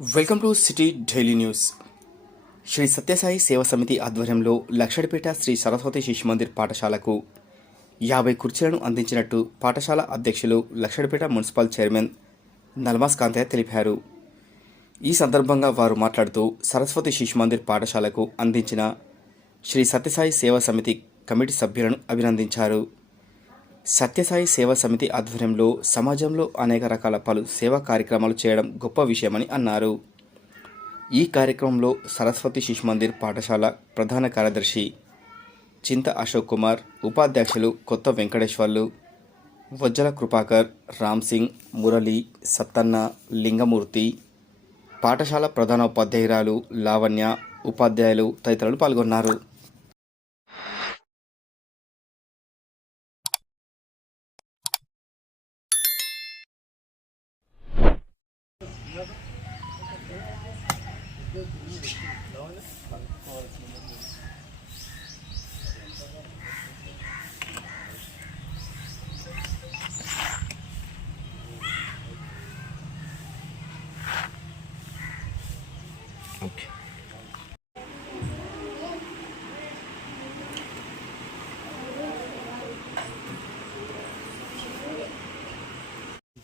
Welcome to city daily news. Shri Sathya Sai Seva Samithi ఆధ్వర్యంలో లక్షడిపేట శ్రీ సరస్వతి శిశు మందిర్ పాఠశాలకు యాభై కుర్చీలను అందించినట్టు పాఠశాల అధ్యక్షులు లక్షడిపేట మున్సిపల్ చైర్మన్ నల్మాస్ కాంతయ్య తెలిపారు. ఈ సందర్భంగా వారు మాట్లాడుతూ సరస్వతి శిశు మందిర్ పాఠశాలకు అందించిన శ్రీ సత్యసాయి సేవా సమితి కమిటీ సభ్యులను అభినందించారు. సత్యసాయి సేవా సమితి ఆధ్వర్యంలో సమాజంలో అనేక రకాల పలు సేవా కార్యక్రమాలు చేయడం గొప్ప విషయమని అన్నారు. ఈ కార్యక్రమంలో సరస్వతి శిశు మందిర్ పాఠశాల ప్రధాన కార్యదర్శి చింత అశోక్ కుమార్ ఉపాధ్యక్షులు కొత్త వెంకటేశ్వర్లు వజ్జల కృపాకర్ రామ్ సింగ్ మురళి సత్తన్న లింగమూర్తి పాఠశాల ప్రధానోపాధ్యాయురాలు లావణ్య ఉపాధ్యాయులు తదితరులు పాల్గొన్నారు. Okay.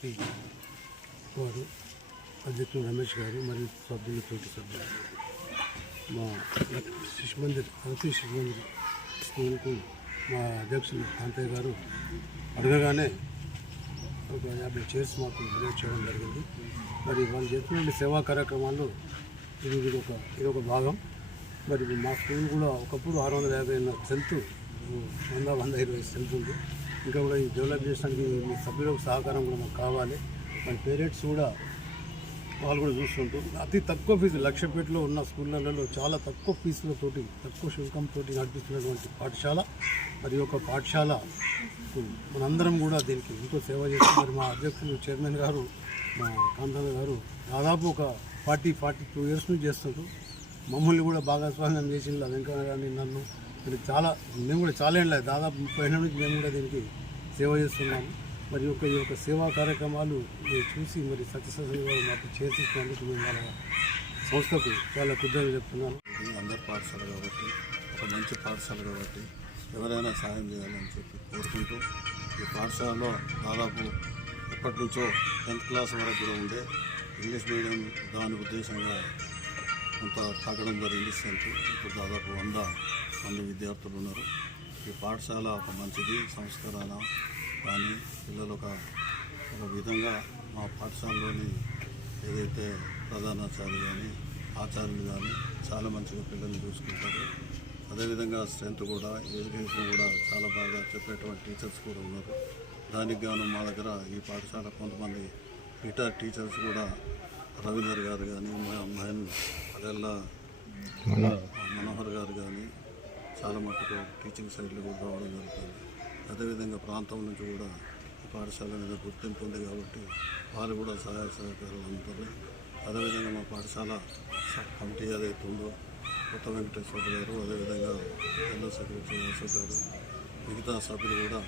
Thank. అధ్యక్షుడు రమేష్ గారు మరియు సభ్యులు తోటి సభ్యులు. మా శిశు మందిర్ అంశీ శిశు మందిర్ స్కూల్కు మా అధ్యక్షులు కాంతయ్య గారు అడగగానే ఒక యాభై చైర్స్ మాకు డొనేట్ చేయడం జరిగింది. మరి వాళ్ళు చేస్తున్న సేవా కార్యక్రమాలు ఇది ఇది ఒక ఇది ఒక భాగం. మరి మా స్కూల్ కూడా ఒకప్పుడు ఆరు వందల యాభై అయిన సెల్త్ వంద వంద ఇరవై సెల్త్ ఉంది. ఇంకా కూడా ఈ డెవలప్ చేయడానికి మీ సభ్యులకు సహకారం కూడా మాకు కావాలి. మరి పేరెంట్స్ కూడా వాళ్ళు కూడా చూస్తుంటారు అతి తక్కువ ఫీజు లక్షపేటలో ఉన్న స్కూళ్ళలో చాలా తక్కువ ఫీజులతోటి తక్కువ శుల్కంతో నడిపిస్తున్నటువంటి పాఠశాల. మరి ఒక పాఠశాల మనందరం కూడా దీనికి ఎంతో సేవ చేస్తున్నారు మా అధ్యక్షులు చైర్మన్ గారు మా కాంతన్న గారు దాదాపు ఒక ఫార్టీ ఫార్టీ టూ ఇయర్స్ నుంచి చేస్తుంటారు. మమ్మల్ని కూడా భాగస్వామ్యం చేసింది వెంకయ్య గారిని నన్ను. మరి చాలా మేము కూడా చాలా ఏం దాదాపు ముప్పై ఏళ్ళ నుంచి మేము కూడా దీనికి సేవ చేస్తున్నాము. మరి ఒక ఈ యొక్క సేవా కార్యక్రమాలు మీరు చూసి మరి సత్యసాయి గారు మాకు చేసినందుకు మేము సంస్థకు చాలా కృతజ్ఞతలు చెప్తున్నాను. అందరు అందరి పాఠశాల కాబట్టి ఒక మంచి పాఠశాల కాబట్టి ఎవరైనా సాయం చేయాలని చెప్పి కోరుకుంటూ ఈ పాఠశాలలో దాదాపు ఎప్పటి నుంచో టెన్త్ క్లాస్ వరకు కూడా ఉండే ఇంగ్లీష్ మీడియం దాని ఉద్దేశంగా కొంత తగ్గడం జరిగింది. సెంటర్ ఇప్పుడు దాదాపు వంద మంది విద్యార్థులు ఉన్నారు. ఈ పాఠశాల ఒక మంచిది సంస్కరణ కానీ పిల్లలు ఒక ఒక విధంగా మా పాఠశాలలోని ఏదైతే ప్రధానాచార్యులు కానీ ఆచార్యులు కానీ చాలా మంచిగా పిల్లల్ని చూసుకుంటారు. అదేవిధంగా స్ట్రెంత్ కూడా ఎడ్యుకేషన్ కూడా చాలా బాగా చెప్పేటువంటి టీచర్స్ కూడా ఉన్నారు. దానికి గాను మా దగ్గర ఈ పాఠశాల కొంతమంది రిటైర్ టీచర్స్ కూడా రవీందర్ గారు కానీ మహన్ అదెల్లా మనోహర్. గారు కానీ చాలా మట్టుకు టీచింగ్ సైడ్లో కూడా రావడం జరుగుతుంది. అదేవిధంగా ప్రాంతం నుంచి కూడా పాఠశాల మీద గుర్తింపు ఉంది కాబట్టి వారు కూడా సహాయ సహకారాలు అందుతారు. అదేవిధంగా మా పాఠశాల కమిటీ ఏదైతే ఉందో కొత్త వెంకటేశ్వర గారు అదేవిధంగా జనరల్ సెక్రటరీ అశోక్ గారు మిగతా సభ్యులు కూడా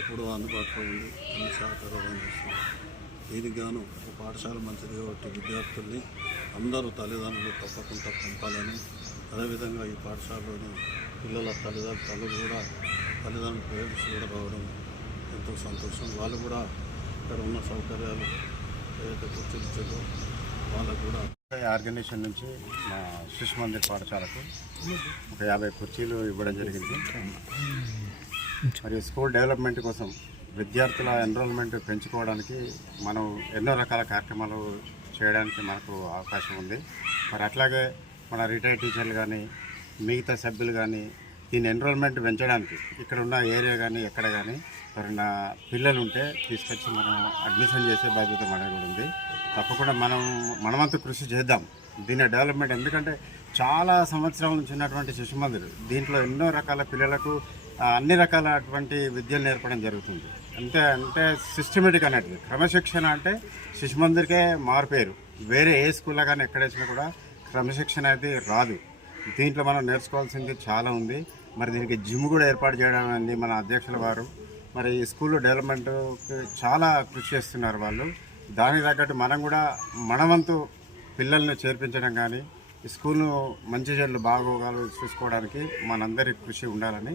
ఎప్పుడూ అందుబాటులో ఉండి అన్ని సహకారాలు అందిస్తున్నారు. దీనికి గాను పాఠశాల మంచిది కాబట్టి విద్యార్థుల్ని అందరూ తల్లిదండ్రులు తప్పకుండా పంపాలని అదేవిధంగా ఈ పాఠశాలలోని పిల్లల తల్లిదండ్రులు కూడా తల్లిదండ్రుల పేరెంట్స్ కూడా రావడం ఎంతో సంతోషం. వాళ్ళు కూడా ఇక్కడ ఉన్న సౌకర్యాలు ఏదైతే కుర్చీలు వాళ్ళకు కూడా ఈ ఆర్గనైజేషన్ నుంచి మా శిశు మందిర్ పాఠశాలకు ఒక యాభై కుర్చీలు ఇవ్వడం జరిగింది. మరియు స్కూల్ డెవలప్మెంట్ కోసం విద్యార్థుల ఎన్రోల్మెంట్ పెంచుకోవడానికి మనం ఎన్నో రకాల కార్యక్రమాలు చేయడానికి మనకు అవకాశం ఉంది. మరి అట్లాగే మన రిటైర్డ్ టీచర్లు కానీ మిగతా సభ్యులు కానీ దీని ఎన్రోల్మెంట్ పెంచడానికి ఇక్కడ ఉన్న ఏరియా కానీ ఎక్కడ కానీ ఎవరైనా పిల్లలు ఉంటే తీసుకొచ్చి మనం అడ్మిషన్ చేసే బాధ్యత మన కూడా ఉంది. తప్పకుండా మనం మనమంతా కృషి చేద్దాం. దీని డెవలప్మెంట్ ఎందుకంటే చాలా సంవత్సరాల నుంచి ఉన్నటువంటి శిశు మందిర్ దీంట్లో ఎన్నో రకాల పిల్లలకు అన్ని రకాల అటువంటి విద్యలు నేర్పడం జరుగుతుంది. అంటే అంటే సిస్టమేటిక్ అనేది క్రమశిక్షణ అంటే శిశు మందిర్కే మారిపోయారు వేరే ఏ స్కూల్లో కానీ ఎక్కడేసినా కూడా క్రమశిక్షణ అయితే రాదు. దీంట్లో మనం నేర్చుకోవాల్సింది చాలా ఉంది. మరి దీనికి జిమ్ కూడా ఏర్పాటు చేయడం అనేది మన అధ్యక్షుల వారు మరి ఈ స్కూల్ డెవలప్మెంట్కి చాలా కృషి చేస్తున్నారు వాళ్ళు. దానికి తగ్గట్టు మనం కూడా మనవంతు పిల్లల్ని చేర్పించడం కానీ ఈ స్కూల్ను మంచి చెడ్లు బాగోగాలు చూసుకోవడానికి మనందరి కృషి ఉండాలని